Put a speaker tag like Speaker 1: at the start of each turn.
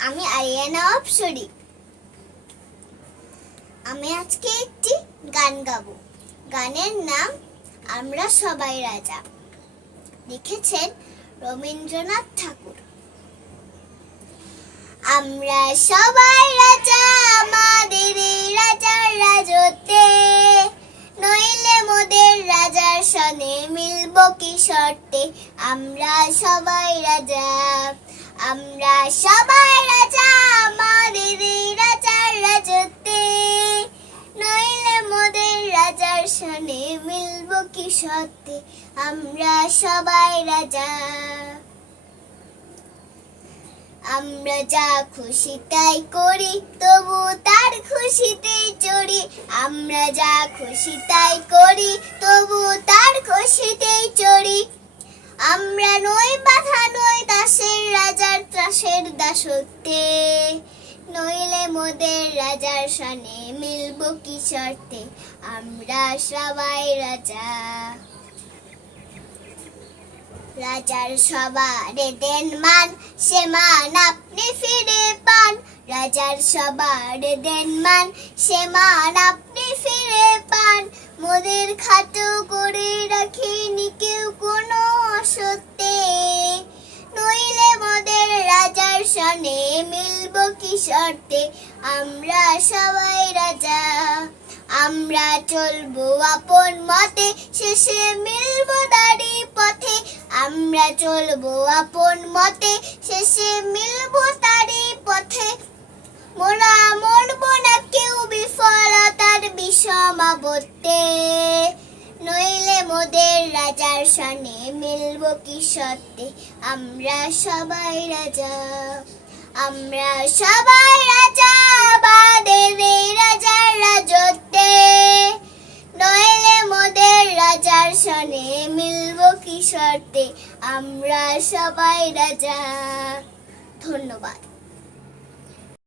Speaker 1: আমি আরিয়ানা অপসরি। আমি আজকে একটি গান গাবো। গানের নাম আমরা সবাই রাজা। লিখেছেন রবীন্দ্রনাথ ঠাকুর। আমরা সবাই রাজা, আমাদের রাজার রাজত্বে। নইলে মোদের রাজার সনে মিলব কি শর্তে? আমরা সবাই রাজা। আমরা সবাই রাজা, আমাদের রাজার রাজত্বে। নইলে মোদের রাজার সনে মিলব কি শর্তে আমরা সবাই রাজা। আমরা যা খুশি তাই করি, তবু তার খুশিতেই চড়ি। আমরা যা খুশি তাই করি, তবু তার খুশিতেই চড়ি। আমরা নই নই দাসের রাজার ত্রাসের দাসত্বে, নইলে মোদের রাজার সনে মিলব কি শর্তে? আমরা সবাই রাজা। রাজার সবারে দেন মান, সে মান আপনি ফিরে পান। রাজার সবারে দেন মান, সে মান আপনি ফিরে পান। মোদের খাটো কি শর্তে আমরা সবাই রাজা। আমরা চলবো আপন মতে, শেষে মিলবো দাড়ি পথে। আমরা চলবো আপন মতে, শেষে মিলবো তারি পথে। মোরা মরবো না কেউ বিফলতার বিষমাবর্তে নইলে মোদের রাজার সনে মিলবো কি সত্যে? আমরা সবাই রাজা। আমরা সবাই রাজা দেবী রাজার রাজত্বে। নইলে মোদের রাজার সনে মিলব কি শর্তে? আমরা সবাই রাজা। ধন্যবাদ।